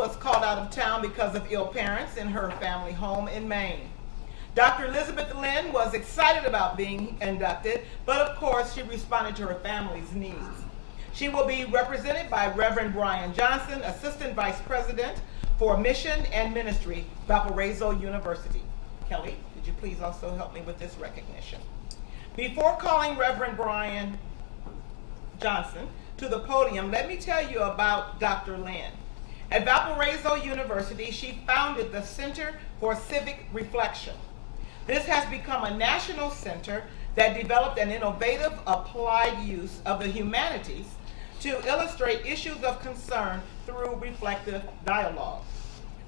was called out of town because of ill parents in her family home in Maine. Dr. Elizabeth Lynn was excited about being inducted, but of course she responded to her family's needs. She will be represented by Reverend Brian Johnson, Assistant Vice President for Mission and Ministry, Valparaiso University. Kelly, could you please also help me with this recognition? Before calling Reverend Brian Johnson to the podium, let me tell you about Dr. Lynn. At Valparaiso University, she founded the Center for Civic Reflection. This has become a national center that developed an innovative applied use of the humanities to illustrate issues of concern through reflective dialogue.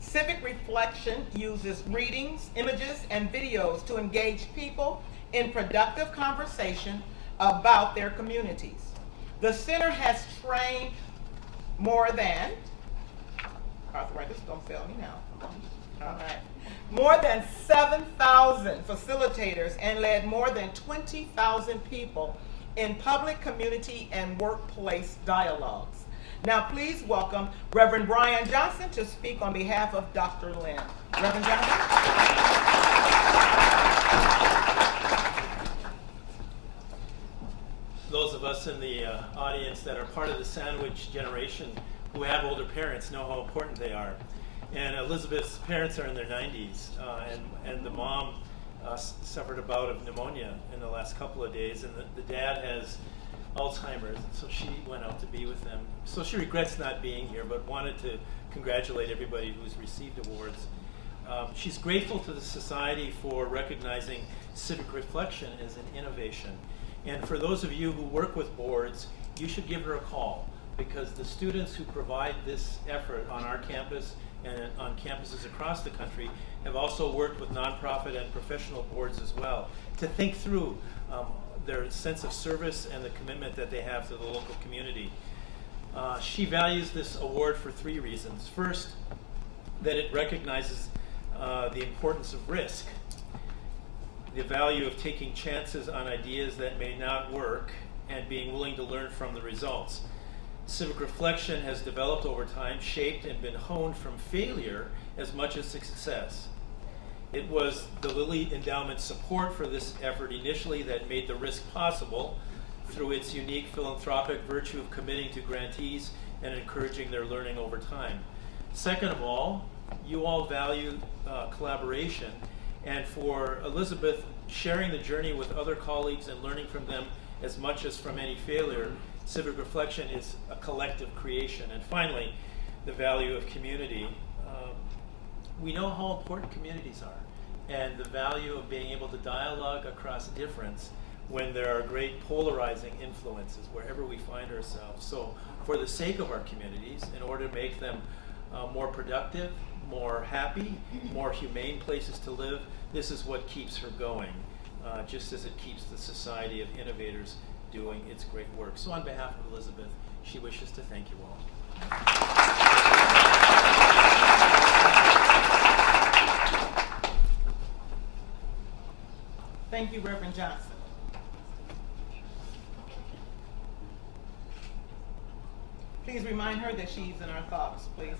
Civic reflection uses readings, images, and videos to engage people in productive conversation about their communities. The center has trained more than, arthritis don't fail me now, all right, more than 7,000 facilitators and led more than 20,000 people in public, community, and workplace dialogues. Now please welcome Reverend Brian Johnson to speak on behalf of Dr. Lynn. Reverend Johnson. Those of us in the audience that are part of the sandwich generation who have older parents know how important they are. And Elizabeth's parents are in their 90s, and the mom suffered a bout of pneumonia in the last couple of days, and the dad has Alzheimer's, so she went out to be with them. So she regrets not being here, but wanted to congratulate everybody who's received awards. She's grateful to the society for recognizing civic reflection as an innovation. And for those of you who work with boards, you should give her a call, because the students who provide this effort on our campus and on campuses across the country have also worked with nonprofit and professional boards as well to think through their sense of service and the commitment that they have to the local community. She values this award for 3 reasons. First, that it recognizes the importance of risk, the value of taking chances on ideas that may not work, and being willing to learn from the results. Civic reflection has developed over time, shaped and been honed from failure as much as success. It was the Lilly Endowment's support for this effort initially that made the risk possible through its unique philanthropic virtue of committing to grantees and encouraging their learning over time. Second of all, you all value collaboration, and for Elizabeth, sharing the journey with other colleagues and learning from them as much as from any failure, civic reflection is a collective creation. And finally, the value of community. We know how important communities are, and the value of being able to dialogue across difference when there are great polarizing influences wherever we find ourselves. So for the sake of our communities, in order to make them more productive, more happy, more humane places to live, this is what keeps her going, just as it keeps the Society of Innovators doing its great work. So on behalf of Elizabeth, she wishes to thank you all. Thank you, Reverend Johnson. Please remind her that she's in our thoughts, please.